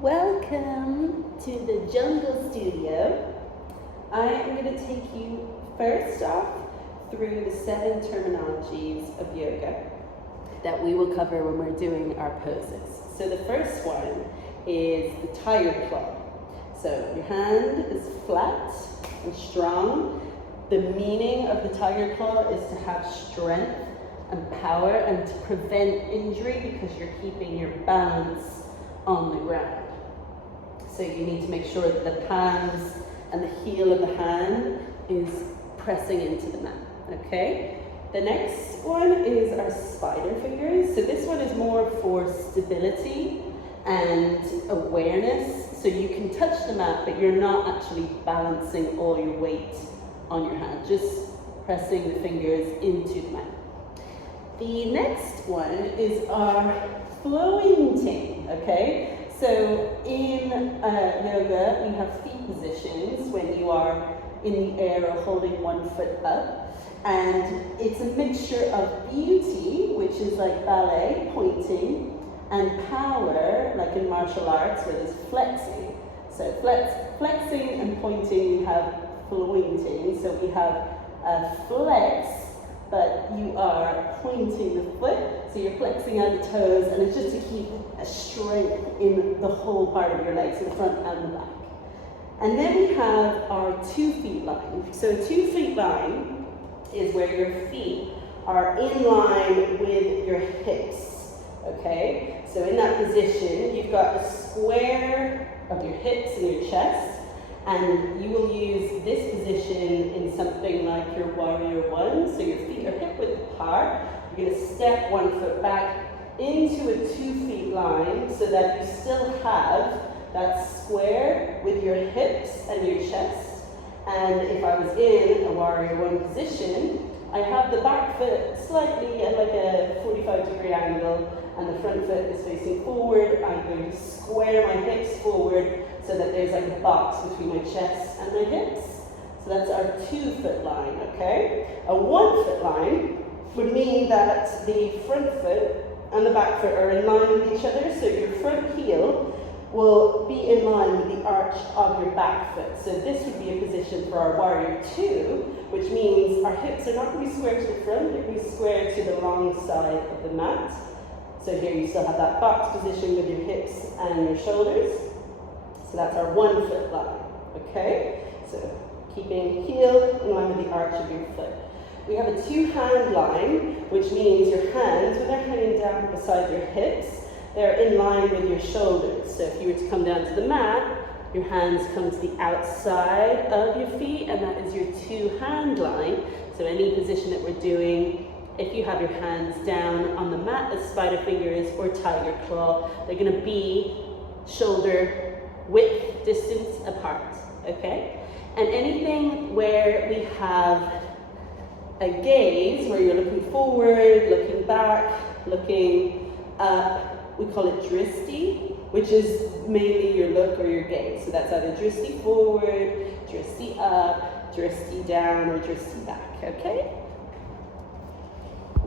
Welcome to the Jungle Studio. I am going to take you first off through the 7 terminologies of yoga that we will cover when we're doing our poses. So the first one is the tiger claw. So your hand is flat and strong. The meaning of the tiger claw is to have strength and power and to prevent injury because you're keeping your balance on the ground. So you need to make sure that the palms and the heel of the hand is pressing into the mat, okay? The next one is our spider fingers. So this one is more for stability and awareness. So you can touch the mat, but you're not actually balancing all your weight on your hand, just pressing the fingers into the mat. The next one is our flowing ting, okay? So in yoga, we have feet positions when you are in the air or holding one foot up. And it's a mixture of beauty, which is like ballet, pointing, and power, like in martial arts, where there's flexing. So flexing and pointing, you have flowing ting. So we have a flex, but you are pointing the foot, so you're flexing out the toes, and it's just to keep a strength in the whole part of your legs, so the front and the back. And then we have our 2 feet line. So 2 feet line is where your feet are in line with your hips, okay? So in that position, you've got a square of your hips and your chest, and you will use this position in something like your warrior 1. So your feet are hip width apart. You're going to step 1 foot back into a 2 feet line so that you still have that square with your hips and your chest. And if I was in a warrior 1 position, I have the back foot slightly at like a 45-degree angle and the front foot is facing forward. I'm going to square my hips forward so that there's like a box between my chest and my hips. So that's our 2 foot line, okay? A 1 foot line would mean that the front foot and the back foot are in line with each other, so your front heel will be in line with the arch of your back foot. So this would be a position for our warrior 2, which means our hips are not going to be square to the front, they're going to be square to the long side of the mat. So here you still have that box position with your hips and your shoulders. So that's our 1 foot line, okay? So keeping heel in line with the arch of your foot. We have a 2 hand line, which means your hands, when they're hanging down beside your hips, they're in line with your shoulders. So if you were to come down to the mat, your hands come to the outside of your feet, and that is your 2 hand line. So any position that we're doing, if you have your hands down on the mat as spider fingers or tiger claw, they're going to be shoulder width distance apart, okay? And anything where we have a gaze, where you're looking forward, looking back, looking up, we call it dristi, which is mainly your look or your gaze. So that's either dristi forward, dristi up, dristi down, or dristi back, okay?